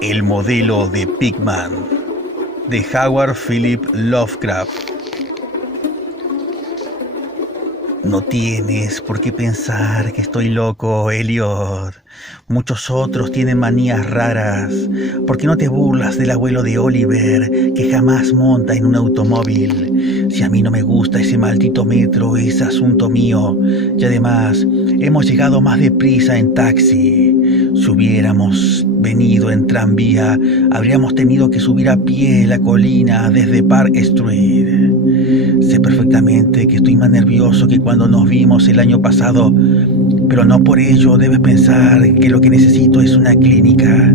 El modelo de Pigman, de Howard Philip Lovecraft. No tienes por qué pensar que estoy loco, Elliot. Muchos otros tienen manías raras. ¿Por qué no te burlas del abuelo de Oliver, que jamás monta en un automóvil? Si a mí no me gusta ese maldito metro, es asunto mío. Y además, hemos llegado más deprisa en taxi. Si hubiéramos venido en tranvía, habríamos tenido que subir a pie la colina desde Park Street. Sé perfectamente que estoy más nervioso que cuando nos vimos el año pasado, pero no por ello debes pensar que lo que necesito es una clínica.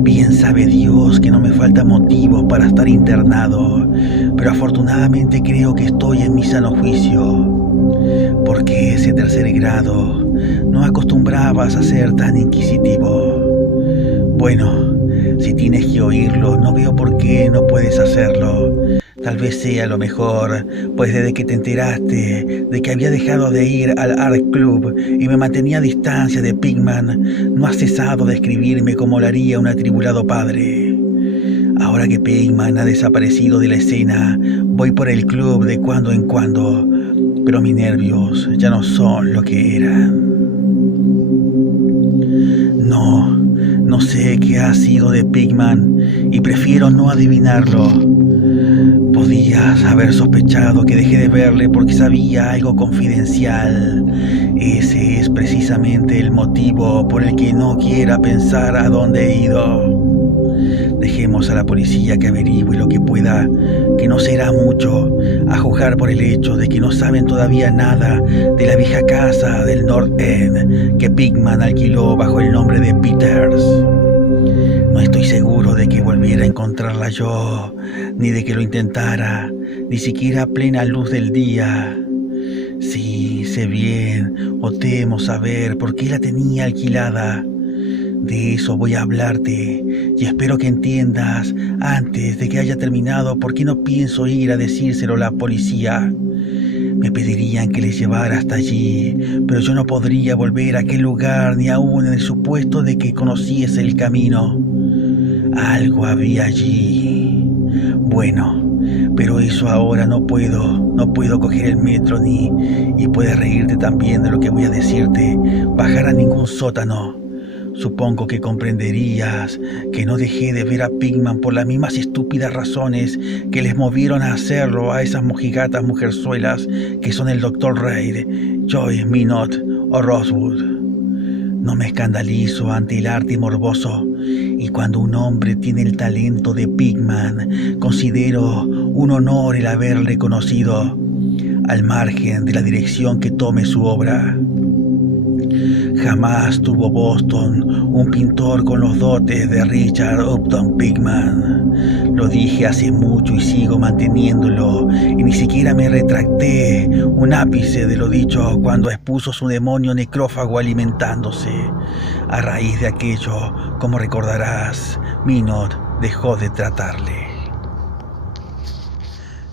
Bien sabe Dios que no me faltan motivos para estar internado, pero afortunadamente creo que estoy en mi sano juicio. Porque ese tercer grado no acostumbrabas a ser tan inquisitivo. Bueno, si tienes que oírlo, no veo por qué no puedes hacerlo. Tal vez sea lo mejor, pues desde que te enteraste de que había dejado de ir al Art Club y me mantenía a distancia de Pigman, no has cesado de escribirme como lo haría un atribulado padre. Ahora que Pigman ha desaparecido de la escena, voy por el club de cuando en cuando, pero mis nervios ya no son lo que eran. No sé qué ha sido de Pigman y prefiero no adivinarlo. Podías haber sospechado que dejé de verle porque sabía algo confidencial. Ese es precisamente el motivo por el que no quiera pensar a dónde he ido. Dejemos a la policía que averigüe lo que pueda, que no será mucho, a juzgar por el hecho de que no saben todavía nada de la vieja casa del North End que Pigman alquiló bajo el nombre de Peters. No estoy seguro de que volviera a encontrarla yo, ni de que lo intentara, ni siquiera a plena luz del día. Sí, sé bien, o temo saber por qué la tenía alquilada. De eso voy a hablarte, y espero que entiendas, antes de que haya terminado, por qué no pienso ir a decírselo a la policía. Me pedirían que les llevara hasta allí, pero yo no podría volver a aquel lugar ni aún en el supuesto de que conociese el camino. Algo había allí. Bueno, pero eso ahora no puedo coger el metro y puedes reírte también de lo que voy a decirte, bajar a ningún sótano. Supongo que comprenderías que no dejé de ver a Pigman por las mismas estúpidas razones que les movieron a hacerlo a esas mojigatas mujerzuelas que son el Dr. Reid, Joyce Minot o Rosewood. No me escandalizo ante el arte morboso, y cuando un hombre tiene el talento de Pigman, considero un honor el haberle conocido, al margen de la dirección que tome su obra. Jamás tuvo Boston un pintor con los dotes de Richard Upton Pigman. Lo dije hace mucho y sigo manteniéndolo, y ni siquiera me retracté un ápice de lo dicho cuando expuso su demonio necrófago alimentándose. A raíz de aquello, como recordarás, Minot dejó de tratarle.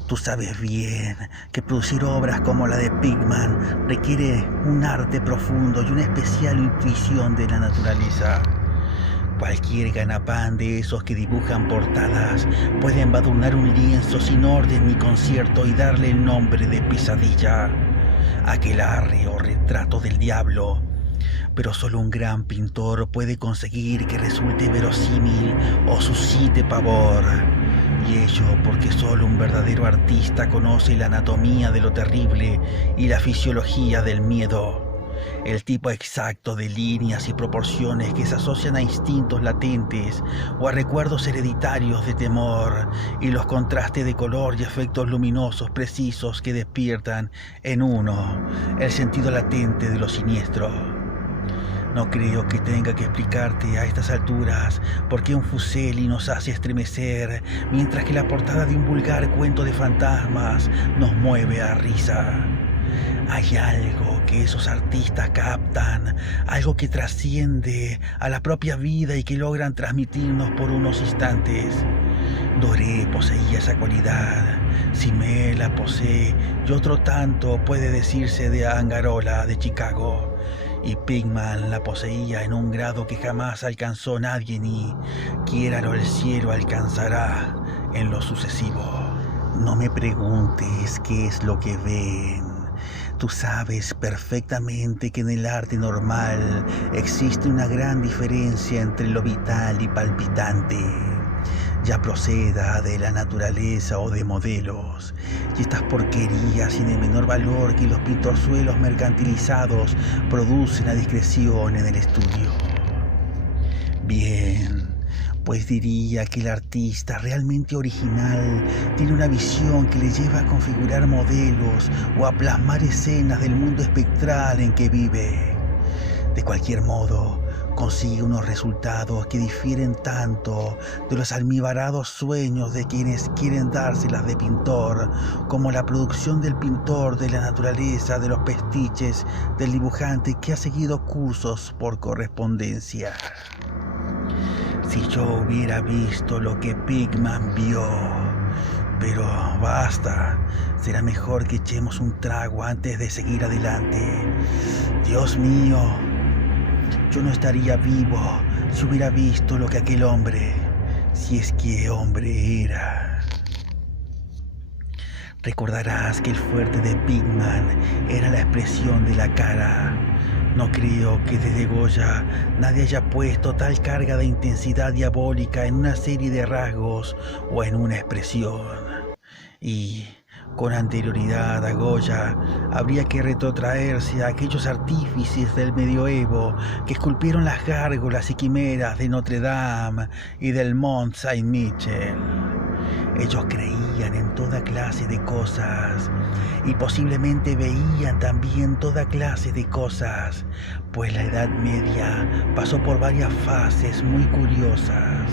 Tú sabes bien que producir obras como la de Pigman requiere un arte profundo y una especial intuición de la naturaleza. Cualquier ganapán de esos que dibujan portadas puede embadurnar un lienzo sin orden ni concierto y darle el nombre de pesadilla, aquelarre o retrato del diablo. Pero solo un gran pintor puede conseguir que resulte verosímil o suscite pavor. Y ello porque solo un verdadero artista conoce la anatomía de lo terrible y la fisiología del miedo. El tipo exacto de líneas y proporciones que se asocian a instintos latentes o a recuerdos hereditarios de temor, y los contrastes de color y efectos luminosos precisos que despiertan en uno el sentido latente de lo siniestro. No creo que tenga que explicarte a estas alturas por qué un Fuseli nos hace estremecer, mientras que la portada de un vulgar cuento de fantasmas nos mueve a risa. Hay algo que esos artistas captan, algo que trasciende a la propia vida y que logran transmitirnos por unos instantes. Doré poseía esa cualidad, Simmel la posee y otro tanto puede decirse de Angarola de Chicago. y Pigman la poseía en un grado que jamás alcanzó nadie ni, quiéralo el cielo, alcanzará en lo sucesivo. No me preguntes qué es lo que ven. Tú sabes perfectamente que en el arte normal existe una gran diferencia entre lo vital y palpitante, ya proceda de la naturaleza o de modelos, y estas porquerías sin el menor valor que los pintorzuelos mercantilizados producen a discreción en el estudio. Bien, pues diría que el artista realmente original tiene una visión que le lleva a configurar modelos o a plasmar escenas del mundo espectral en que vive. De cualquier modo, consigue unos resultados que difieren tanto de los almibarados sueños de quienes quieren dárselas de pintor, como la producción del pintor de la naturaleza, de los pastiches, del dibujante que ha seguido cursos por correspondencia. Si yo hubiera visto lo que Pigman vio, pero basta, será mejor que echemos un trago antes de seguir adelante. Dios mío, yo no estaría vivo si hubiera visto lo que aquel hombre, si es que hombre era. Recordarás que el fuerte de Pigman era la expresión de la cara. No creo que desde Goya nadie haya puesto tal carga de intensidad diabólica en una serie de rasgos o en una expresión. Y con anterioridad a Goya habría que retrotraerse a aquellos artífices del medioevo que esculpieron las gárgolas y quimeras de Notre Dame y del Mont Saint-Michel. Ellos creían en toda clase de cosas y posiblemente veían también toda clase de cosas, pues la Edad Media pasó por varias fases muy curiosas.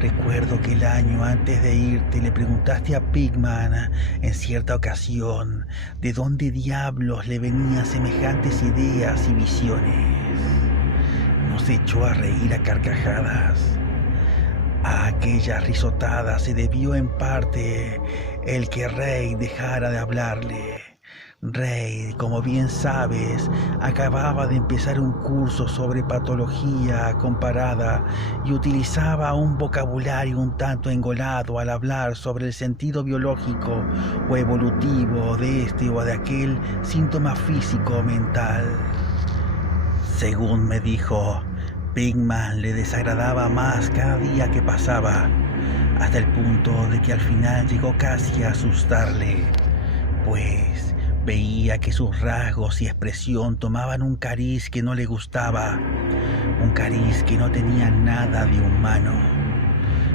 Recuerdo que el año antes de irte le preguntaste a Pigman en cierta ocasión de dónde diablos le venían semejantes ideas y visiones. Nos echó a reír a carcajadas. A aquellas risotadas se debió en parte el que Reid dejara de hablarle. Reid, como bien sabes, acababa de empezar un curso sobre patología comparada y utilizaba un vocabulario un tanto engolado al hablar sobre el sentido biológico o evolutivo de este o de aquel síntoma físico o mental. Según me dijo, Pigman le desagradaba más cada día que pasaba, hasta el punto de que al final llegó casi a asustarle, pues veía que sus rasgos y expresión tomaban un cariz que no le gustaba, un cariz que no tenía nada de humano.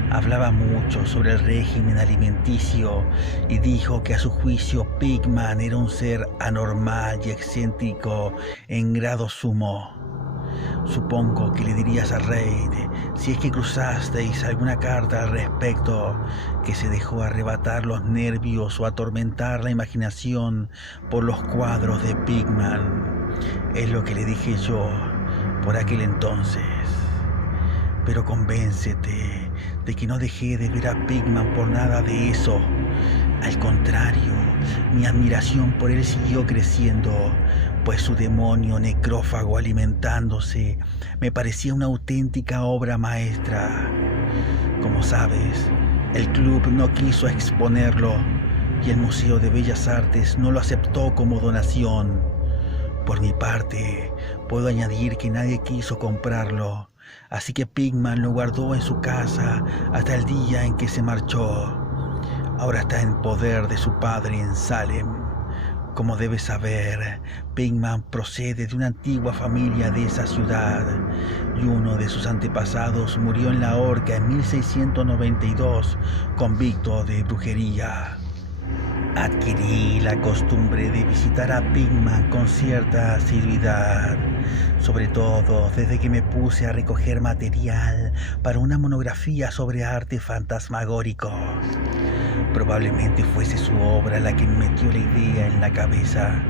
Hablaba mucho sobre el régimen alimenticio y dijo que a su juicio Pigman era un ser anormal y excéntrico en grado sumo. Supongo que le dirías a Reid, si es que cruzasteis alguna carta al respecto, que se dejó arrebatar los nervios o atormentar la imaginación por los cuadros de Pigman. Es lo que le dije yo por aquel entonces. Pero convéncete de que no dejé de ver a Pigman por nada de eso. Al contrario, mi admiración por él siguió creciendo, pues su demonio necrófago alimentándose me parecía una auténtica obra maestra. Como sabes, el club no quiso exponerlo y el Museo de Bellas Artes no lo aceptó como donación. Por mi parte, puedo añadir que nadie quiso comprarlo, así que Pigman lo guardó en su casa hasta el día en que se marchó. Ahora está en poder de su padre en Salem. Como debes saber, Pigman procede de una antigua familia de esa ciudad y uno de sus antepasados murió en la horca en 1692, convicto de brujería. Adquirí la costumbre de visitar a Pigman con cierta asiduidad, sobre todo desde que me puse a recoger material para una monografía sobre arte fantasmagórico. Probablemente fuese su obra la que me metió la idea en la cabeza.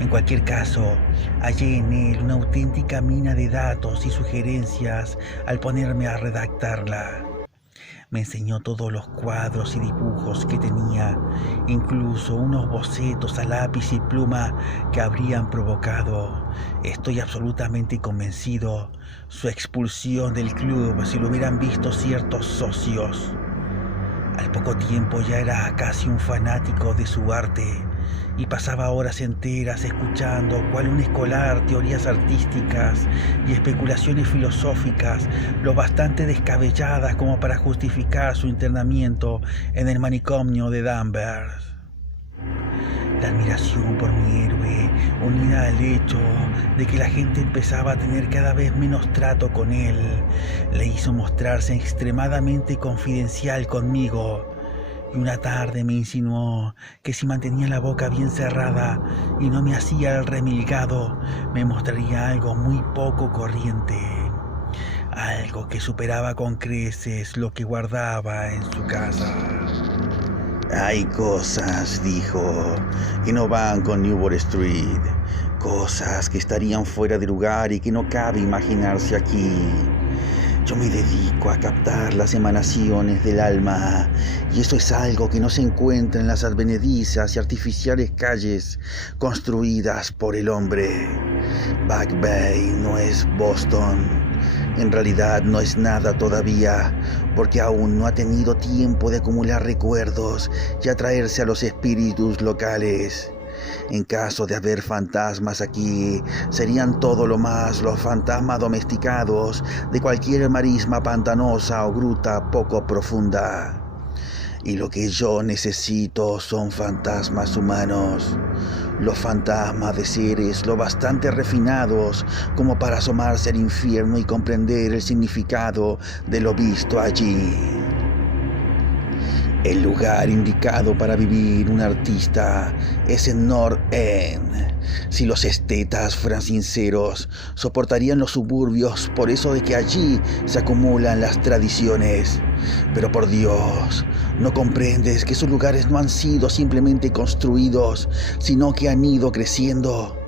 En cualquier caso, hallé en él una auténtica mina de datos y sugerencias al ponerme a redactarla. Me enseñó todos los cuadros y dibujos que tenía, incluso unos bocetos a lápiz y pluma que habrían provocado, estoy absolutamente convencido, su expulsión del club si lo hubieran visto ciertos socios. Al poco tiempo ya era casi un fanático de su arte y pasaba horas enteras escuchando cual un escolar teorías artísticas y especulaciones filosóficas lo bastante descabelladas como para justificar su internamiento en el manicomio de Danvers. La admiración por mi héroe, unida al hecho de que la gente empezaba a tener cada vez menos trato con él, le hizo mostrarse extremadamente confidencial conmigo. Y una tarde me insinuó que si mantenía la boca bien cerrada y no me hacía el remilgado, me mostraría algo muy poco corriente. Algo que superaba con creces lo que guardaba en su casa. Hay cosas, dijo, que no van con Newport Street. Cosas que estarían fuera de lugar y que no cabe imaginarse aquí. Yo me dedico a captar las emanaciones del alma, y eso es algo que no se encuentra en las advenedizas y artificiales calles construidas por el hombre. Back Bay no es Boston. En realidad no es nada todavía, porque aún no ha tenido tiempo de acumular recuerdos y atraerse a los espíritus locales. En caso de haber fantasmas aquí, serían todo lo más los fantasmas domesticados de cualquier marisma pantanosa o gruta poco profunda. Y lo que yo necesito son fantasmas humanos. Los fantasmas de seres lo bastante refinados como para asomarse al infierno y comprender el significado de lo visto allí. El lugar indicado para vivir un artista es en North End. Si los estetas fueran sinceros, soportarían los suburbios por eso de que allí se acumulan las tradiciones. Pero por Dios, ¿no comprendes que esos lugares no han sido simplemente construidos, sino que han ido creciendo?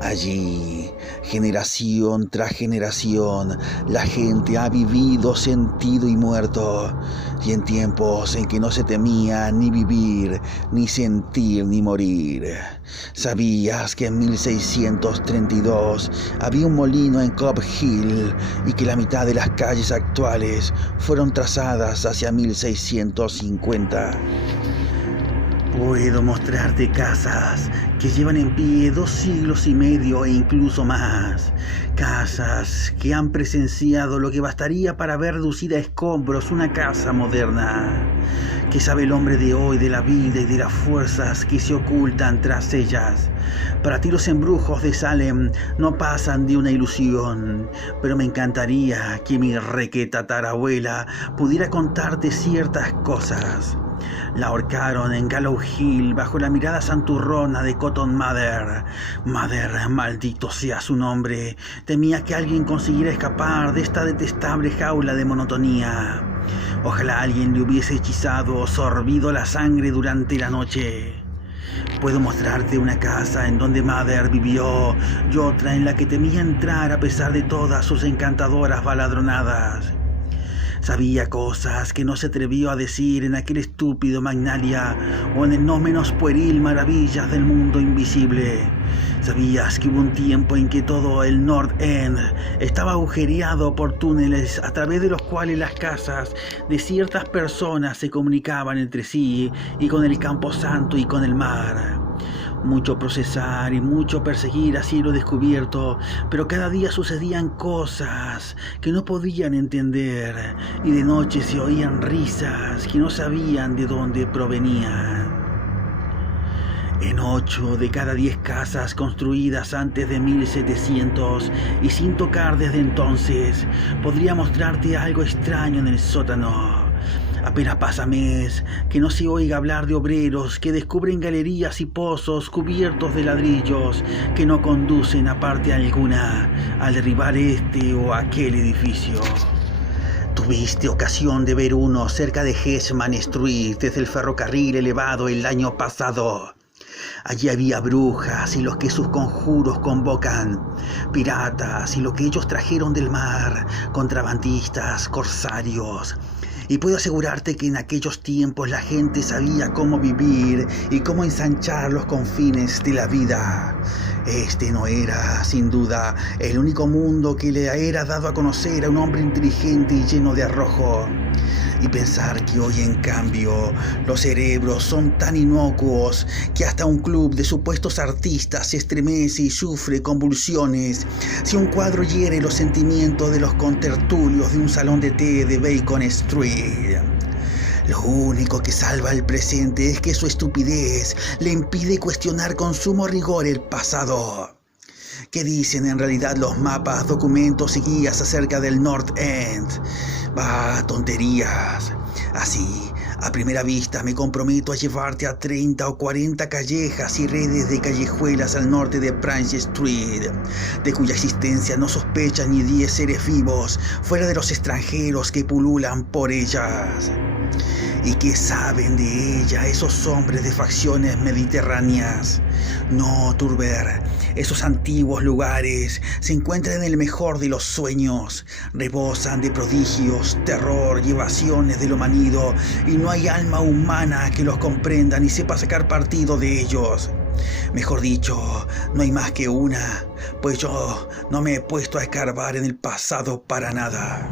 Allí, generación tras generación, la gente ha vivido, sentido y muerto, y en tiempos en que no se temía ni vivir, ni sentir, ni morir. ¿Sabías que en 1632 había un molino en Cobb Hill y que la mitad de las calles actuales fueron trazadas hacia 1650? Puedo mostrarte casas que llevan en pie 2 siglos y medio e incluso más. Casas que han presenciado lo que bastaría para ver reducida a escombros una casa moderna. ¿Qué sabe el hombre de hoy de la vida y de las fuerzas que se ocultan tras ellas? Para ti los embrujos de Salem no pasan de una ilusión, pero me encantaría que mi requetatarabuela pudiera contarte ciertas cosas. La ahorcaron en Gallows Hill bajo la mirada santurrona de Cotton Mather. Mather, maldito sea su nombre, temía que alguien consiguiera escapar de esta detestable jaula de monotonía. Ojalá alguien le hubiese hechizado o sorbido la sangre durante la noche. Puedo mostrarte una casa en donde Mather vivió y otra en la que temía entrar a pesar de todas sus encantadoras baladronadas. Sabía cosas que no se atrevió a decir en aquel estúpido Magnalia o en el no menos pueril Maravillas del Mundo Invisible. Sabías que hubo un tiempo en que todo el North End estaba agujereado por túneles a través de los cuales las casas de ciertas personas se comunicaban entre sí y con el camposanto y con el mar. Mucho procesar y mucho perseguir a cielo descubierto, pero cada día sucedían cosas que no podían entender y de noche se oían risas que no sabían de dónde provenían. En 8 de cada 10 casas construidas antes de 1700 y sin tocar desde entonces, podría mostrarte algo extraño en el sótano. Apenas pasa mes que no se oiga hablar de obreros que descubren galerías y pozos cubiertos de ladrillos que no conducen a parte alguna al derribar este o aquel edificio. Tuviste ocasión de ver uno cerca de Heshman Street desde el ferrocarril elevado el año pasado. Allí había brujas y los que sus conjuros convocan, piratas y lo que ellos trajeron del mar, contrabandistas, corsarios. Y puedo asegurarte que en aquellos tiempos la gente sabía cómo vivir y cómo ensanchar los confines de la vida. Este no era, sin duda, el único mundo que le era dado a conocer a un hombre inteligente y lleno de arrojo. Y pensar que hoy, en cambio, los cerebros son tan inocuos que hasta un club de supuestos artistas se estremece y sufre convulsiones si un cuadro hiere los sentimientos de los contertulios de un salón de té de Bacon Street. Lo único que salva el presente es que su estupidez le impide cuestionar con sumo rigor el pasado. ¿Qué dicen en realidad los mapas, documentos y guías acerca del North End? Bah, tonterías. Así, a primera vista me comprometo a llevarte a 30 o 40 callejas y redes de callejuelas al norte de Prince Street, de cuya existencia no sospechan ni 10 seres vivos, fuera de los extranjeros que pululan por ellas. ¿Y qué saben de ella esos hombres de facciones mediterráneas? No, Turber, esos antiguos lugares se encuentran en el mejor de los sueños, rebosan de prodigios, terror y evasiones de lo manido, y no hay alma humana que los comprenda ni sepa sacar partido de ellos. Mejor dicho, no hay más que una, pues yo no me he puesto a escarbar en el pasado para nada.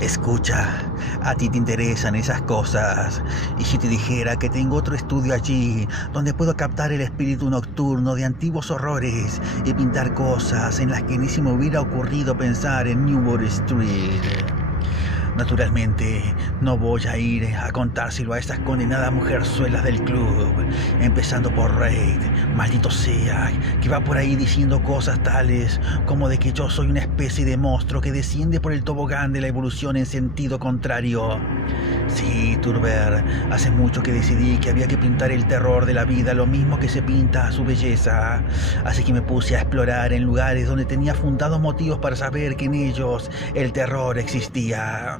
Escucha, a ti te interesan esas cosas, y si te dijera que tengo otro estudio allí, donde puedo captar el espíritu nocturno de antiguos horrores y pintar cosas en las que ni se me hubiera ocurrido pensar en Newport Street. Naturalmente, no voy a ir a contárselo a estas condenadas mujerzuelas del club, empezando por Reid, maldito sea, que va por ahí diciendo cosas tales como de que yo soy una especie de monstruo que desciende por el tobogán de la evolución en sentido contrario. Sí, Turber, hace mucho que decidí que había que pintar el terror de la vida lo mismo que se pinta a su belleza, así que me puse a explorar en lugares donde tenía fundados motivos para saber que en ellos el terror existía.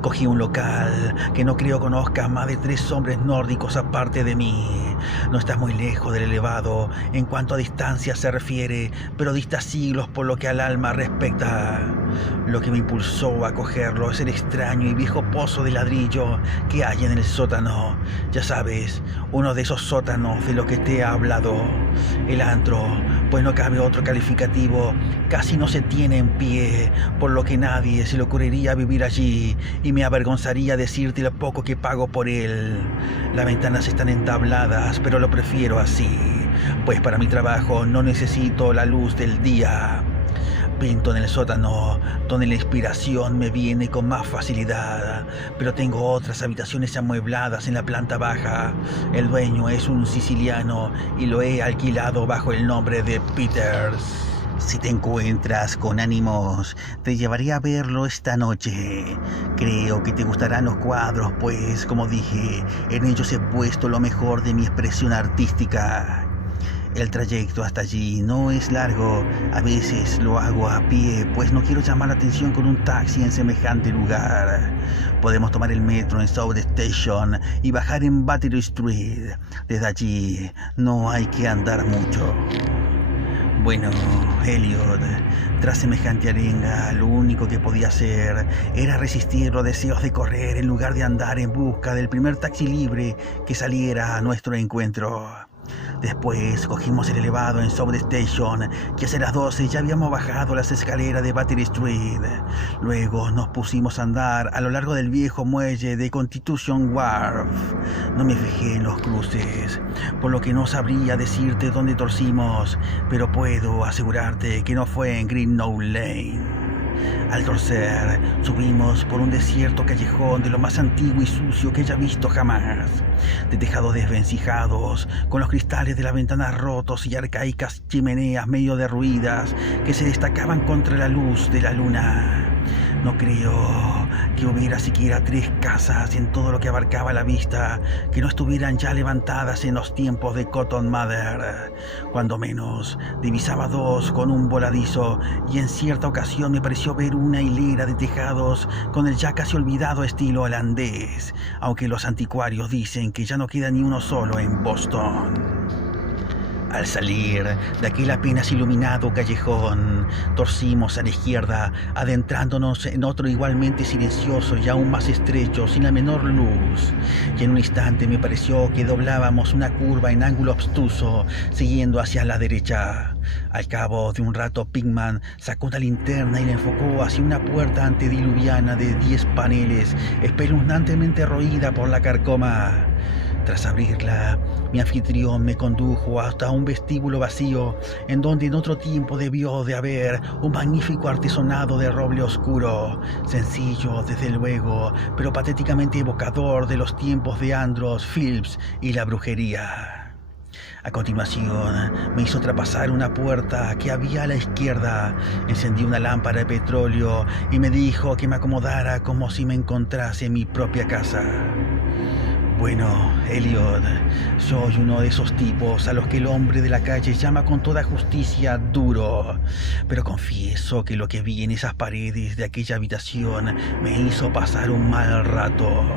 Cogí un local que no creo conozca más de 3 hombres nórdicos aparte de mí. No está muy lejos del elevado en cuanto a distancia se refiere, pero dista siglos por lo que al alma respecta. Lo que me impulsó a cogerlo es el extraño y viejo pozo de ladrillo que hay en el sótano. Ya sabes, uno de esos sótanos de lo que te he hablado. El antro, pues no cabe otro calificativo, casi no se tiene en pie, por lo que nadie se le ocurriría vivir allí, y me avergonzaría decirte lo poco que pago por él. Las ventanas están entabladas, pero lo prefiero así, pues para mi trabajo no necesito la luz del día. Pinto en el sótano, donde la inspiración me viene con más facilidad, pero tengo otras habitaciones amuebladas en la planta baja. El dueño es un siciliano y lo he alquilado bajo el nombre de Peters. Si te encuentras con ánimos, te llevaré a verlo esta noche. Creo que te gustarán los cuadros, pues, como dije, en ellos he puesto lo mejor de mi expresión artística. El trayecto hasta allí no es largo, a veces lo hago a pie, pues no quiero llamar la atención con un taxi en semejante lugar. Podemos tomar el metro en South Station y bajar en Battery Street. Desde allí no hay que andar mucho. Bueno, Elliot, tras semejante arenga, lo único que podía hacer era resistir los deseos de correr en lugar de andar en busca del primer taxi libre que saliera a nuestro encuentro. Después cogimos el elevado en South Station, que hacia las 12 ya habíamos bajado las escaleras de Battery Street. Luego nos pusimos a andar a lo largo del viejo muelle de Constitution Wharf. No me fijé en los cruces, por lo que no sabría decirte dónde torcimos, pero puedo asegurarte que no fue en Greenough Lane. Al torcer, subimos por un desierto callejón de lo más antiguo y sucio que haya visto jamás, de tejados desvencijados, con los cristales de las ventanas rotos y arcaicas chimeneas medio derruidas que se destacaban contra la luz de la luna. No creo que hubiera siquiera 3 casas en todo lo que abarcaba la vista que no estuvieran ya levantadas en los tiempos de Cotton Mather. Cuando menos, divisaba 2 con un voladizo, y en cierta ocasión me pareció ver una hilera de tejados con el ya casi olvidado estilo holandés, aunque los anticuarios dicen que ya no queda ni uno solo en Boston. Al salir de aquel apenas iluminado callejón, torcimos a la izquierda, adentrándonos en otro igualmente silencioso y aún más estrecho, sin la menor luz. Y en un instante me pareció que doblábamos una curva en ángulo obtuso, siguiendo hacia la derecha. Al cabo de un rato, Pickman sacó una linterna y la enfocó hacia una puerta antediluviana de 10 paneles, espeluznantemente roída por la carcoma. Tras abrirla, mi anfitrión me condujo hasta un vestíbulo vacío, en donde en otro tiempo debió de haber un magnífico artesonado de roble oscuro, sencillo desde luego, pero patéticamente evocador de los tiempos de Andros, Phillips y la brujería. A continuación, me hizo traspasar una puerta que había a la izquierda, encendí una lámpara de petróleo y me dijo que me acomodara como si me encontrase en mi propia casa. Bueno, Elliot, soy uno de esos tipos a los que el hombre de la calle llama con toda justicia duro, pero confieso que lo que vi en esas paredes de aquella habitación me hizo pasar un mal rato.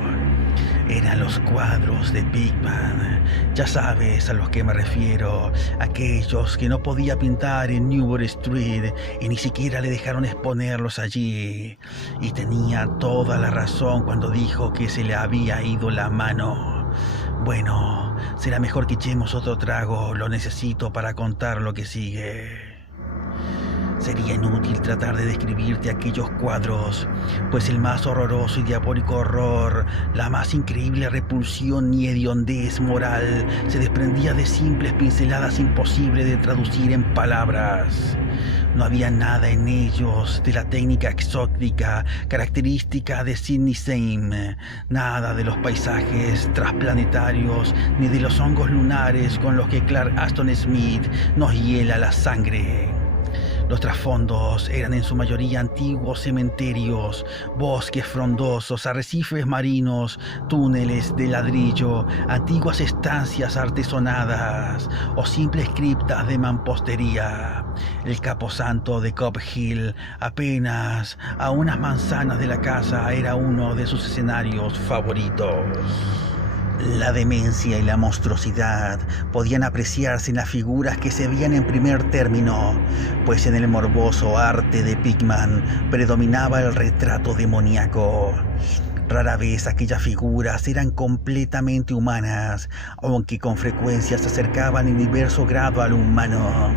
Eran los cuadros de Pickman, ya sabes a los que me refiero, aquellos que no podía pintar en Newport Street y ni siquiera le dejaron exponerlos allí. Y tenía toda la razón cuando dijo que se le había ido la mano. Bueno, será mejor que echemos otro trago, lo necesito para contar lo que sigue. Sería inútil tratar de describirte aquellos cuadros, pues el más horroroso y diabólico horror, la más increíble repulsión y hediondez moral se desprendía de simples pinceladas imposibles de traducir en palabras. No había nada en ellos de la técnica exótica característica de Sidney Same, nada de los paisajes transplanetarios ni de los hongos lunares con los que Clark Aston Smith nos hiela la sangre. Los trasfondos eran en su mayoría antiguos cementerios, bosques frondosos, arrecifes marinos, túneles de ladrillo, antiguas estancias artesonadas o simples criptas de mampostería. El camposanto de Cobb Hill, apenas a unas manzanas de la casa, era uno de sus escenarios favoritos. La demencia y la monstruosidad podían apreciarse en las figuras que se veían en primer término, pues en el morboso arte de Pickman predominaba el retrato demoníaco. Rara vez aquellas figuras eran completamente humanas, aunque con frecuencia se acercaban en diverso grado al humano.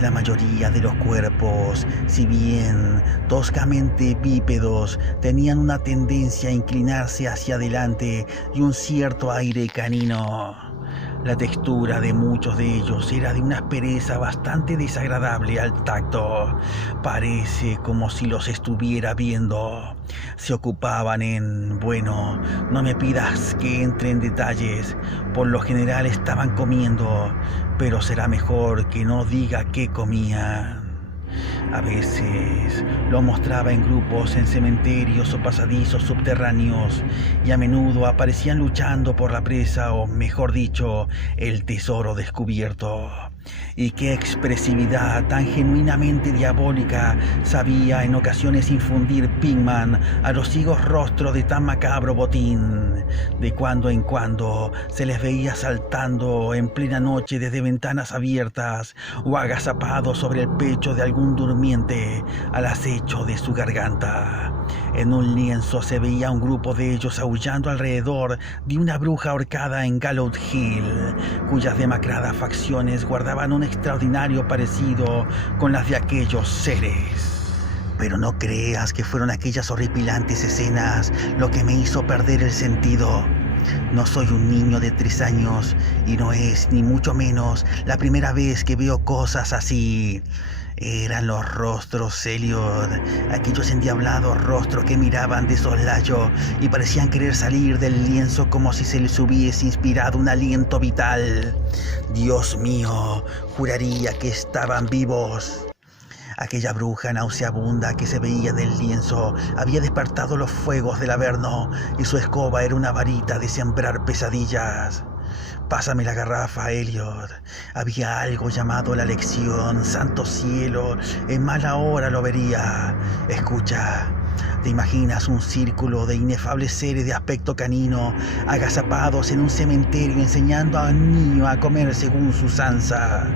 La mayoría de los cuerpos, si bien toscamente bípedos, tenían una tendencia a inclinarse hacia adelante y un cierto aire canino. La textura de muchos de ellos era de una aspereza bastante desagradable al tacto. Parece como si los estuviera viendo. Se ocupaban bueno, no me pidas que entre en detalles. Por lo general estaban comiendo, pero será mejor que no diga qué comían. A veces lo mostraba en grupos en cementerios o pasadizos subterráneos y a menudo aparecían luchando por la presa o, mejor dicho, el tesoro descubierto. Y qué expresividad tan genuinamente diabólica sabía en ocasiones infundir Pickman a los ciegos rostros de tan macabro botín. De cuando en cuando se les veía saltando en plena noche desde ventanas abiertas o agazapados sobre el pecho de algún durmiente al acecho de su garganta. En un lienzo se veía un grupo de ellos aullando alrededor de una bruja ahorcada en Gallows Hill, cuyas demacradas facciones guardaban un extraordinario parecido con las de aquellos seres. Pero no creas que fueron aquellas horripilantes escenas lo que me hizo perder el sentido. No soy un niño de 3 años y no es, ni mucho menos, la primera vez que veo cosas así. Eran los rostros, Elliot, aquellos endiablados rostros que miraban de soslayo y parecían querer salir del lienzo como si se les hubiese inspirado un aliento vital. Dios mío, juraría que estaban vivos. Aquella bruja nauseabunda que se veía del lienzo había despertado los fuegos del Averno y su escoba era una varita de sembrar pesadillas. Pásame la garrafa, Elliot. Había algo llamado la lección. Santo cielo, en mala hora lo vería. Escucha, Te imaginas un círculo de inefables seres de aspecto canino, agazapados en un cementerio enseñando a un niño a comer según su usanza.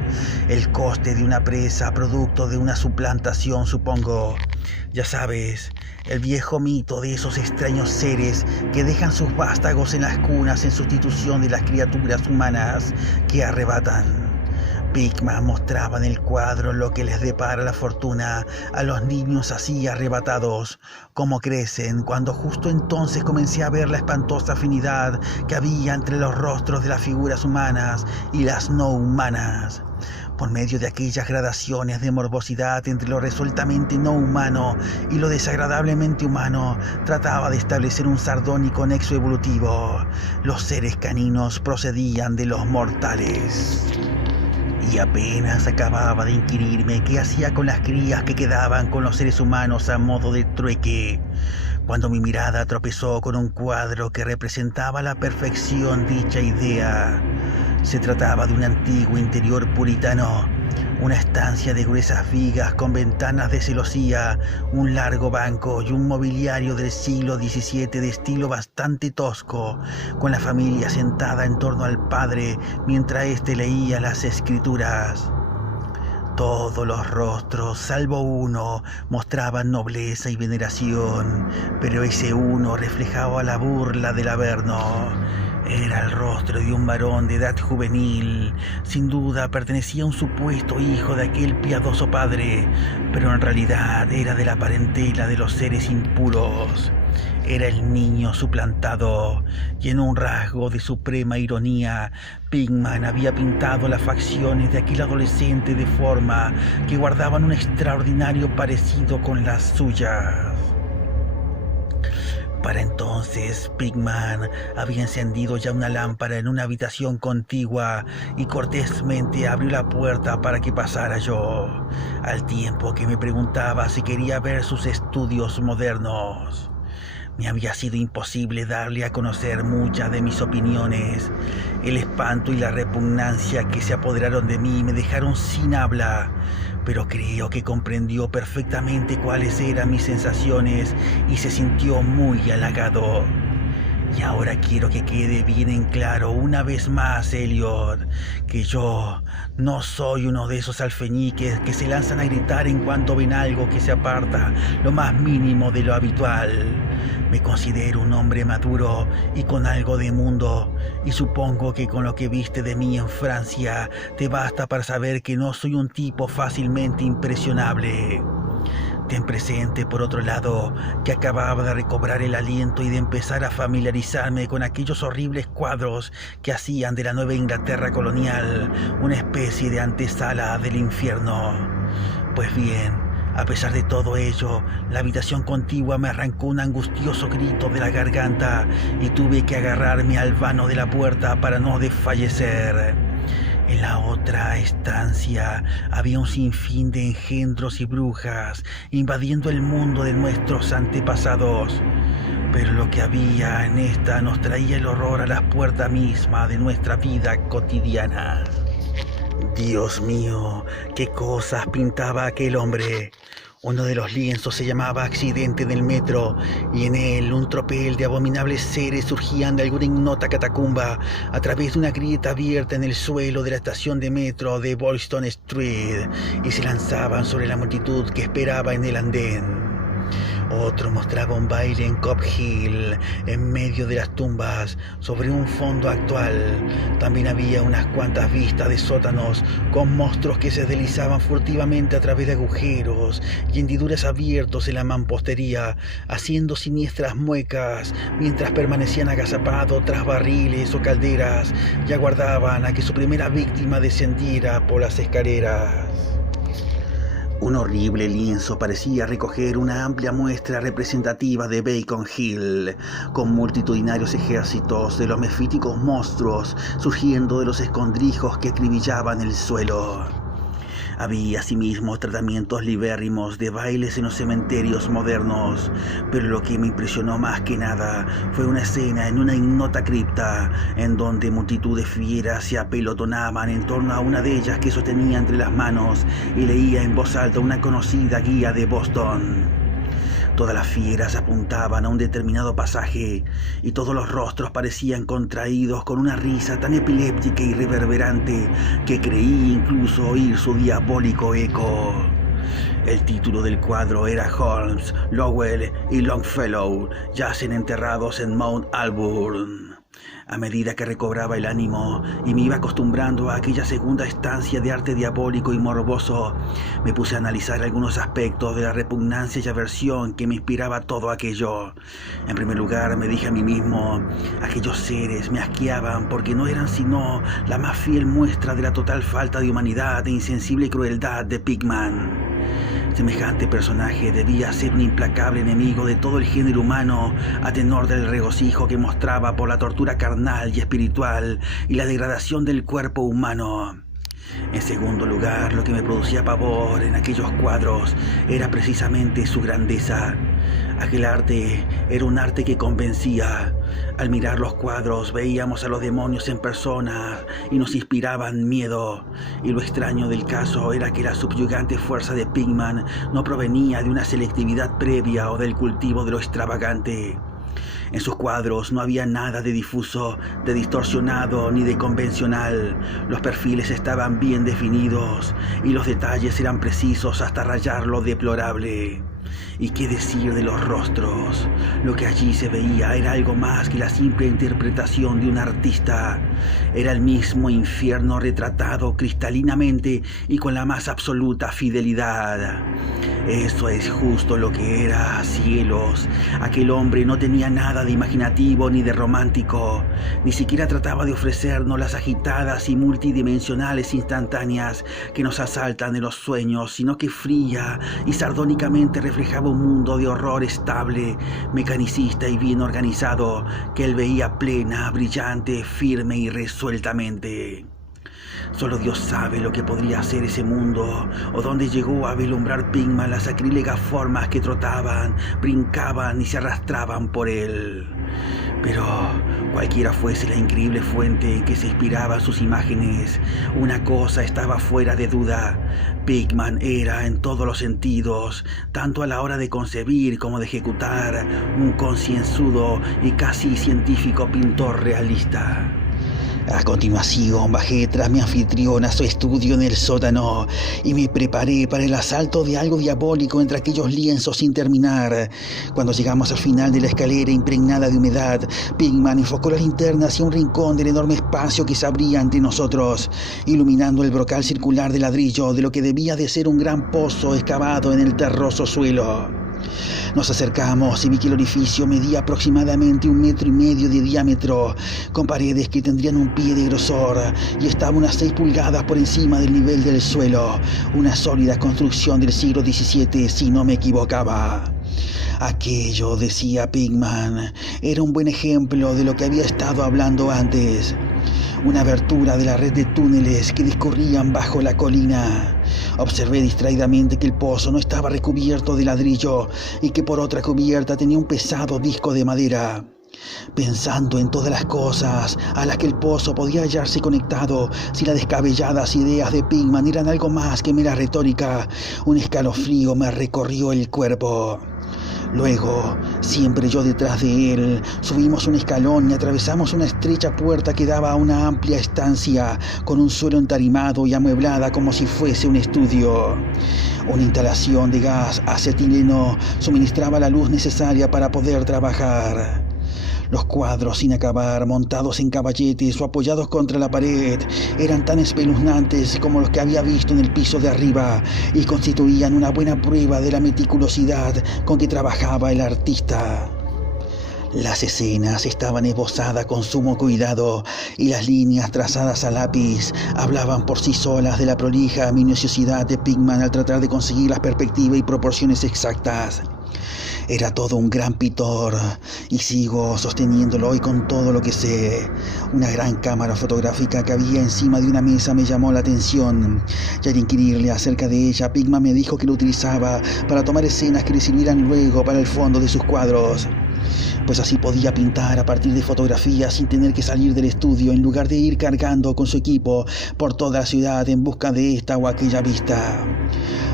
El coste de una presa, producto de una suplantación, supongo. Ya sabes, el viejo mito de esos extraños seres que dejan sus vástagos en las cunas en sustitución de las criaturas humanas que arrebatan. Pickman mostraba en el cuadro lo que les depara la fortuna a los niños así arrebatados, cómo crecen, cuando justo entonces comencé a ver la espantosa afinidad que había entre los rostros de las figuras humanas y las no humanas. Por medio de aquellas gradaciones de morbosidad entre lo resueltamente no humano y lo desagradablemente humano, trataba de establecer un sardónico nexo evolutivo. Los seres caninos procedían de los mortales. Y apenas acababa de inquirirme qué hacía con las crías que quedaban con los seres humanos a modo de trueque, cuando mi mirada tropezó con un cuadro que representaba a la perfección dicha idea. Se trataba de un antiguo interior puritano, una estancia de gruesas vigas con ventanas de celosía, un largo banco y un mobiliario del siglo XVII de estilo bastante tosco, con la familia sentada en torno al padre mientras éste leía las escrituras. Todos los rostros, salvo uno, mostraban nobleza y veneración, pero ese uno reflejaba la burla del Averno. Era el rostro de un varón de edad juvenil. Sin duda pertenecía a un supuesto hijo de aquel piadoso padre, pero en realidad era de la parentela de los seres impuros. Era el niño suplantado, y en un rasgo de suprema ironía, Pickman había pintado las facciones de aquel adolescente de forma que guardaban un extraordinario parecido con las suyas. Para entonces, Pickman había encendido ya una lámpara en una habitación contigua y cortésmente abrió la puerta para que pasara yo, al tiempo que me preguntaba si quería ver sus estudios modernos. Me había sido imposible darle a conocer muchas de mis opiniones. El espanto y la repugnancia que se apoderaron de mí me dejaron sin habla, pero creo que comprendió perfectamente cuáles eran mis sensaciones y se sintió muy halagado. Y ahora quiero que quede bien en claro una vez más, Elliot, que yo no soy uno de esos alfeñiques que se lanzan a gritar en cuanto ven algo que se aparta lo más mínimo de lo habitual. Me considero un hombre maduro y con algo de mundo, y supongo que con lo que viste de mí en Francia te basta para saber que no soy un tipo fácilmente impresionable. Ten presente, por otro lado, que acababa de recobrar el aliento y de empezar a familiarizarme con aquellos horribles cuadros que hacían de la Nueva Inglaterra colonial una especie de antesala del infierno. Pues bien, a pesar de todo ello, la habitación contigua me arrancó un angustioso grito de la garganta y tuve que agarrarme al vano de la puerta para no desfallecer. En la otra estancia había un sinfín de engendros y brujas invadiendo el mundo de nuestros antepasados, pero lo que había en esta nos traía el horror a la puerta misma de nuestra vida cotidiana. Dios mío, qué cosas pintaba aquel hombre. Uno de los lienzos se llamaba Accidente del Metro, y en él un tropel de abominables seres surgían de alguna ignota catacumba a través de una grieta abierta en el suelo de la estación de metro de Boylston Street y se lanzaban sobre la multitud que esperaba en el andén. Otro mostraba un baile en Cop Hill, en medio de las tumbas, sobre un fondo actual. También había unas cuantas vistas de sótanos con monstruos que se deslizaban furtivamente a través de agujeros y hendiduras abiertos en la mampostería, haciendo siniestras muecas mientras permanecían agazapados tras barriles o calderas y aguardaban a que su primera víctima descendiera por las escaleras. Un horrible lienzo parecía recoger una amplia muestra representativa de Beacon Hill, con multitudinarios ejércitos de los mefíticos monstruos surgiendo de los escondrijos que acribillaban el suelo. Había asimismo tratamientos libérrimos de bailes en los cementerios modernos, pero lo que me impresionó más que nada fue una escena en una ignota cripta, en donde multitud de fieras se apelotonaban en torno a una de ellas que sostenía entre las manos y leía en voz alta una conocida guía de Boston. Todas las fieras apuntaban a un determinado pasaje y todos los rostros parecían contraídos con una risa tan epiléptica y reverberante que creí incluso oír su diabólico eco. El título del cuadro era Holmes, Lowell y Longfellow yacen enterrados en Mount Auburn. A medida que recobraba el ánimo y me iba acostumbrando a aquella segunda estancia de arte diabólico y morboso, me puse a analizar algunos aspectos de la repugnancia y aversión que me inspiraba todo aquello. En primer lugar, me dije a mí mismo, aquellos seres me asqueaban porque no eran sino la más fiel muestra de la total falta de humanidad e insensible crueldad de Pickman. Semejante personaje debía ser un implacable enemigo de todo el género humano, a tenor del regocijo que mostraba por la tortura carnal y espiritual y la degradación del cuerpo humano. En segundo lugar, lo que me producía pavor en aquellos cuadros era precisamente su grandeza. Aquel arte era un arte que convencía. Al mirar los cuadros veíamos a los demonios en persona y nos inspiraban miedo. Y lo extraño del caso era que la subyugante fuerza de Pickman no provenía de una selectividad previa o del cultivo de lo extravagante. En sus cuadros no había nada de difuso, de distorsionado ni de convencional. Los perfiles estaban bien definidos y los detalles eran precisos hasta rayar lo deplorable. ¿Y qué decir de los rostros? Lo que allí se veía era algo más que la simple interpretación de un artista. Era el mismo infierno retratado cristalinamente y con la más absoluta fidelidad. Eso es justo lo que era, cielos. Aquel hombre no tenía nada de imaginativo ni de romántico. Ni siquiera trataba de ofrecernos las agitadas y multidimensionales instantáneas que nos asaltan en los sueños, sino que fría y sardónicamente reflejaba un mundo de horror estable, mecanicista y bien organizado, que él veía plena, brillante, firme y resueltamente. Solo Dios sabe lo que podría hacer ese mundo, o dónde llegó a vislumbrar Pickman las sacrílegas formas que trotaban, brincaban y se arrastraban por él. Pero cualquiera fuese la increíble fuente en que se inspiraban sus imágenes, una cosa estaba fuera de duda. Pickman era, en todos los sentidos, tanto a la hora de concebir como de ejecutar, un concienzudo y casi científico pintor realista. A continuación bajé tras mi anfitrión a su estudio en el sótano y me preparé para el asalto de algo diabólico entre aquellos lienzos sin terminar. Cuando llegamos al final de la escalera impregnada de humedad, Pickman enfocó la linterna hacia un rincón del enorme espacio que se abría ante nosotros, iluminando el brocal circular de ladrillo de lo que debía de ser un gran pozo excavado en el terroso suelo. Nos acercamos y vi que el orificio medía aproximadamente 1,5 metros de diámetro, con paredes que tendrían 1 pie de grosor y estaba unas 6 pulgadas por encima del nivel del suelo. Una sólida construcción del siglo XVII, si no me equivocaba. Aquello, decía Pickman, era un buen ejemplo de lo que había estado hablando antes. Una abertura de la red de túneles que discurrían bajo la colina. Observé distraídamente que el pozo no estaba recubierto de ladrillo y que por otra cubierta tenía un pesado disco de madera. Pensando en todas las cosas a las que el pozo podía hallarse conectado, si las descabelladas ideas de Pickman eran algo más que mera retórica, un escalofrío me recorrió el cuerpo. Luego, siempre yo detrás de él, subimos un escalón y atravesamos una estrecha puerta que daba a una amplia estancia con un suelo entarimado y amueblada como si fuese un estudio. Una instalación de gas acetileno suministraba la luz necesaria para poder trabajar. Los cuadros sin acabar, montados en caballetes o apoyados contra la pared, eran tan espeluznantes como los que había visto en el piso de arriba y constituían una buena prueba de la meticulosidad con que trabajaba el artista. Las escenas estaban esbozadas con sumo cuidado y las líneas trazadas a lápiz hablaban por sí solas de la prolija minuciosidad de Pickman al tratar de conseguir las perspectivas y proporciones exactas. Era todo un gran pintor y sigo sosteniéndolo hoy con todo lo que sé. Una gran cámara fotográfica que había encima de una mesa me llamó la atención y al inquirirle acerca de ella, Pickman me dijo que lo utilizaba para tomar escenas que le sirvieran luego para el fondo de sus cuadros. pues así podía pintar a partir de fotografías sin tener que salir del estudio, en lugar de ir cargando con su equipo por toda la ciudad en busca de esta o aquella vista.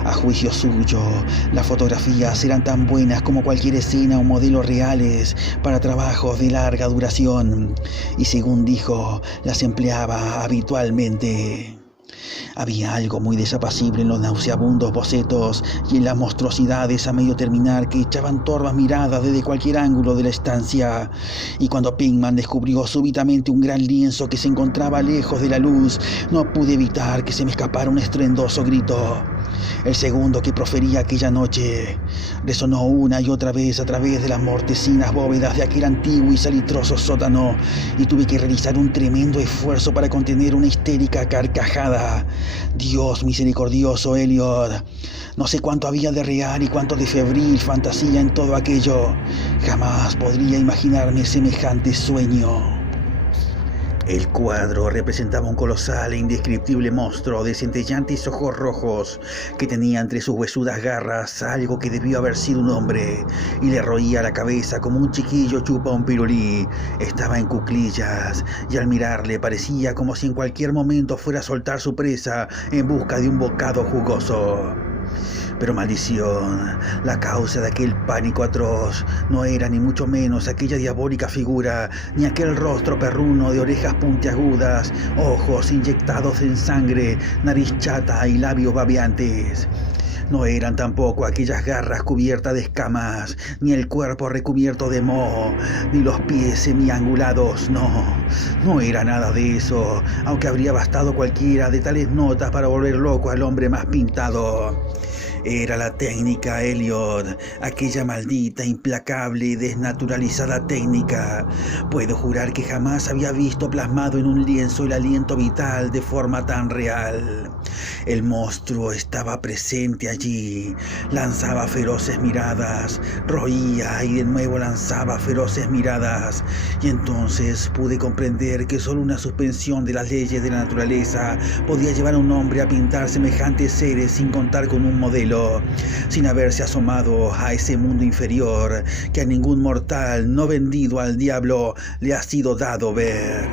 A juicio suyo, las fotografías eran tan buenas como cualquier escena o modelos reales para trabajos de larga duración, y según dijo, las empleaba habitualmente. Había algo muy desapacible en los nauseabundos bocetos y en las monstruosidades a medio terminar que echaban torvas miradas desde cualquier ángulo de la estancia. Y cuando Pickman descubrió súbitamente un gran lienzo que se encontraba lejos de la luz, no pude evitar que se me escapara un estruendoso grito. El segundo que profería aquella noche resonó una y otra vez a través de las mortecinas bóvedas de aquel antiguo y salitroso sótano, y tuve que realizar un tremendo esfuerzo para contener una histérica carcajada. Dios misericordioso, Elliot. No sé cuánto había de real y cuánto de febril fantasía en todo aquello. Jamás podría imaginarme semejante sueño. El cuadro representaba un colosal e indescriptible monstruo de centellantes ojos rojos que tenía entre sus huesudas garras algo que debió haber sido un hombre y le roía la cabeza como un chiquillo chupa un pirulí. Estaba en cuclillas y al mirarle parecía como si en cualquier momento fuera a soltar su presa en busca de un bocado jugoso. Pero maldición, la causa de aquel pánico atroz no era ni mucho menos aquella diabólica figura, ni aquel rostro perruno de orejas puntiagudas, ojos inyectados en sangre, nariz chata y labios babeantes. No eran tampoco aquellas garras cubiertas de escamas, ni el cuerpo recubierto de moho, ni los pies semiangulados, no era nada de eso, aunque habría bastado cualquiera de tales notas para volver loco al hombre más pintado. Era la técnica, Elliot, aquella maldita, implacable y desnaturalizada técnica. Puedo jurar que jamás había visto plasmado en un lienzo el aliento vital de forma tan real. El monstruo estaba presente allí, lanzaba feroces miradas, roía y de nuevo lanzaba feroces miradas, y entonces pude comprender que solo una suspensión de las leyes de la naturaleza podía llevar a un hombre a pintar semejantes seres sin contar con un modelo, sin haberse asomado a ese mundo inferior que a ningún mortal no vendido al diablo le ha sido dado ver.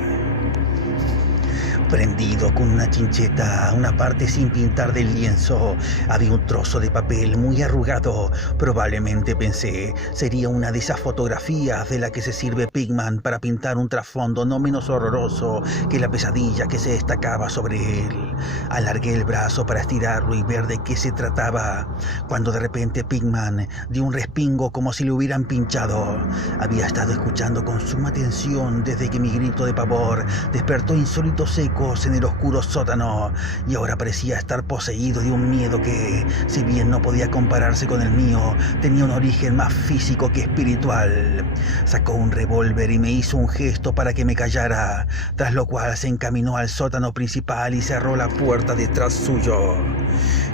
Prendido con una chincheta a una parte sin pintar del lienzo, había un trozo de papel muy arrugado. Probablemente, pensé, sería una de esas fotografías de la que se sirve Pickman para pintar un trasfondo no menos horroroso que la pesadilla que se destacaba sobre él. Alargué el brazo para estirarlo y ver de qué se trataba, cuando de repente Pickman dio un respingo como si le hubieran pinchado. Había estado escuchando con suma atención desde que mi grito de pavor despertó insólitos ecos en el oscuro sótano, y ahora parecía estar poseído de un miedo que, si bien no podía compararse con el mío, tenía un origen más físico que espiritual. Sacó un revólver y me hizo un gesto para que me callara, tras lo cual se encaminó al sótano principal y cerró la puerta detrás suyo.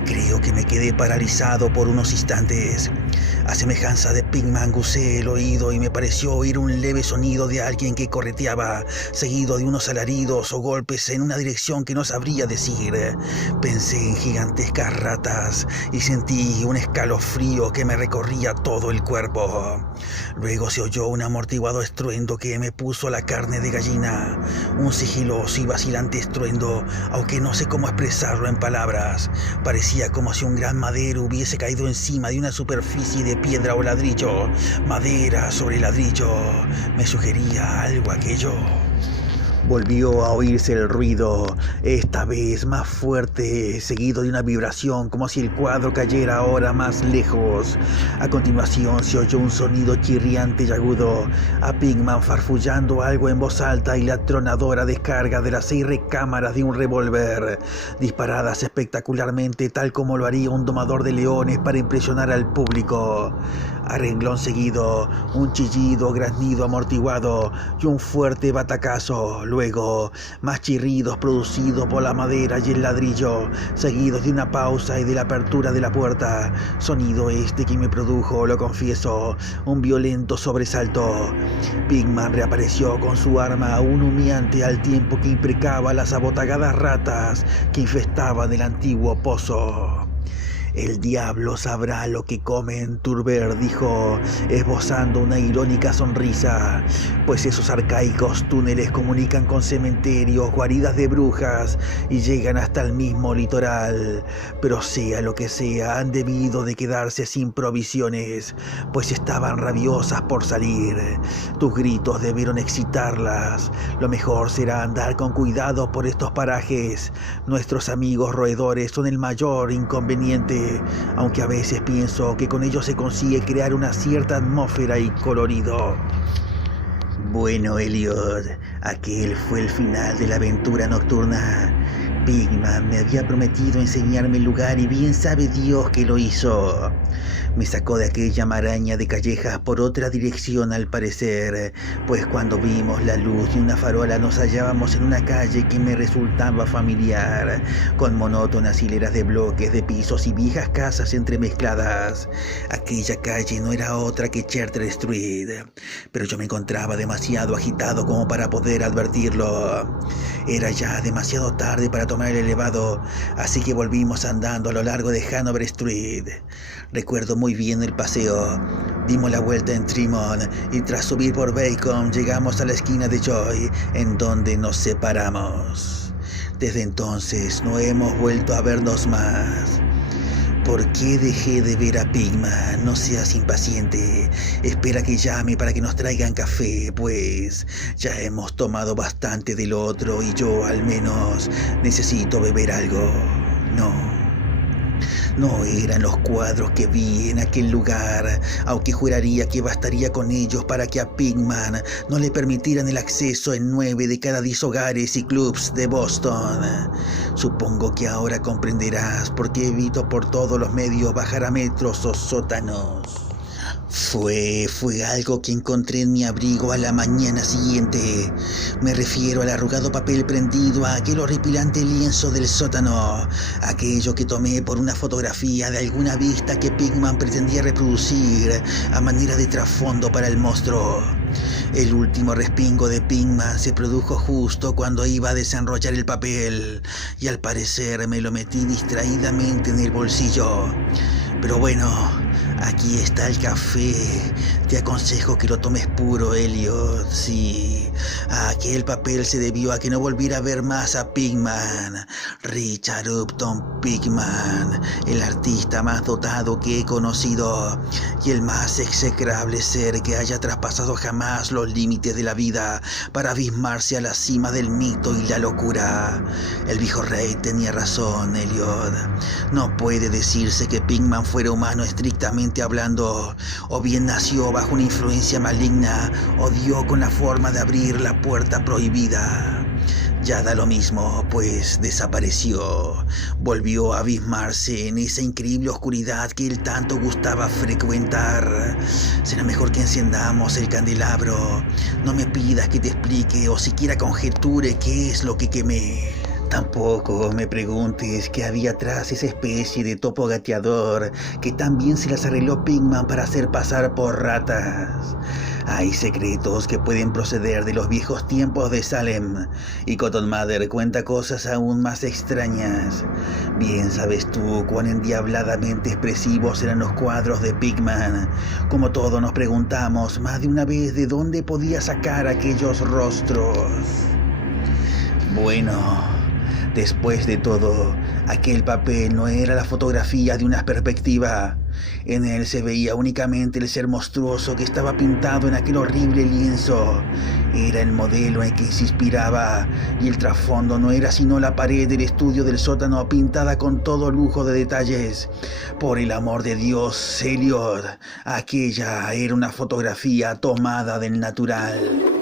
Creo que me quedé paralizado por unos instantes. A semejanza de Pickman gusé el oído y me pareció oír un leve sonido de alguien que correteaba, seguido de unos alaridos o golpes en una dirección que no sabría decir. Pensé en gigantescas ratas y sentí un escalofrío que me recorría todo el cuerpo. Luego se oyó un amortiguado estruendo que me puso la carne de gallina, un sigiloso y vacilante estruendo, aunque no sé cómo expresarlo en palabras. Parecía como si un gran madero hubiese caído encima de una superficie de piedra o ladrillo. Madera sobre ladrillo. Me sugería algo aquello. Volvió a oírse el ruido, esta vez más fuerte, seguido de una vibración como si el cuadro cayera ahora más lejos. A continuación se oyó un sonido chirriante y agudo, a Pickman farfullando algo en voz alta y la atronadora descarga de las 6 recámaras de un revólver, disparadas espectacularmente tal como lo haría un domador de leones para impresionar al público. A renglón seguido, un chillido, graznido amortiguado y un fuerte batacazo. Luego, más chirridos producidos por la madera y el ladrillo, seguidos de una pausa y de la apertura de la puerta. Sonido este que me produjo, lo confieso, un violento sobresalto. Pickman reapareció con su arma aún humeante al tiempo que imprecaba las abotagadas ratas que infestaban el antiguo pozo. El diablo sabrá lo que comen, Turber dijo, esbozando una irónica sonrisa, pues esos arcaicos túneles comunican con cementerios, guaridas de brujas y llegan hasta el mismo litoral. Pero sea lo que sea, han debido de quedarse sin provisiones, pues estaban rabiosas por salir. Tus gritos debieron excitarlas. Lo mejor será andar con cuidado por estos parajes. Nuestros amigos roedores son el mayor inconveniente, aunque a veces pienso que con ellos se consigue crear una cierta atmósfera y colorido. Bueno, Elliot, aquel fue el final de la aventura nocturna. Pigman me había prometido enseñarme el lugar y bien sabe Dios que lo hizo. Me sacó de aquella maraña de callejas por otra dirección al parecer, pues cuando vimos la luz de una farola nos hallábamos en una calle que me resultaba familiar, con monótonas hileras de bloques, de pisos y viejas casas entremezcladas. Aquella calle no era otra que Charter Street, pero yo me encontraba demasiado agitado como para poder advertirlo. Era ya demasiado tarde para tomar el elevado, así que volvimos andando a lo largo de Hanover Street. Recuerdo muy bien el paseo. Dimos la vuelta en Tremont y tras subir por Bacon llegamos a la esquina de Joy, en donde nos separamos. Desde entonces no hemos vuelto a vernos más. ¿Por qué dejé de ver a Pigman? No seas impaciente. Espera que llame para que nos traigan café, pues ya hemos tomado bastante del otro y yo al menos necesito beber algo. No eran los cuadros que vi en aquel lugar, aunque juraría que bastaría con ellos para que a Pigman no le permitieran el acceso en 9 de cada 10 hogares y clubs de Boston. Supongo que ahora comprenderás por qué evito por todos los medios bajar a metros o sótanos. Fue algo que encontré en mi abrigo a la mañana siguiente. Me refiero al arrugado papel prendido a aquel horripilante lienzo del sótano, aquello que tomé por una fotografía de alguna vista que Pigman pretendía reproducir a manera de trasfondo para el monstruo. El último respingo de Pigman se produjo justo cuando iba a desenrollar el papel y al parecer me lo metí distraídamente en el bolsillo. Pero bueno, aquí está el café. Te aconsejo que lo tomes puro, Elliot. Sí, aquel papel se debió a que no volviera a ver más a Pigman. Richard Upton Pigman, el artista más dotado que he conocido y el más execrable ser que haya traspasado jamás los límites de la vida para abismarse a la cima del mito y la locura. El viejo rey tenía razón, Elliot. No puede decirse que Pigman fuera humano estrictamente hablando, o bien nació bajo una influencia maligna o dio con la forma de abrir la puerta prohibida. Ya da lo mismo, pues desapareció. Volvió a abismarse en esa increíble oscuridad que él tanto gustaba frecuentar. Será mejor que encendamos el candelabro. No me pidas que te explique o siquiera conjeture qué es lo que quemé. Tampoco me preguntes qué había tras esa especie de topo gateador que también se las arregló Pigman para hacer pasar por ratas. Hay secretos que pueden proceder de los viejos tiempos de Salem, y Cotton Mather cuenta cosas aún más extrañas. Bien sabes tú cuán endiabladamente expresivos eran los cuadros de Pigman. Como todos nos preguntamos más de una vez de dónde podía sacar aquellos rostros. Bueno, después de todo, aquel papel no era la fotografía de una perspectiva. En él se veía únicamente el ser monstruoso que estaba pintado en aquel horrible lienzo. Era el modelo en que se inspiraba, y el trasfondo no era sino la pared del estudio del sótano pintada con todo lujo de detalles. Por el amor de Dios, Elliot, aquella era una fotografía tomada del natural.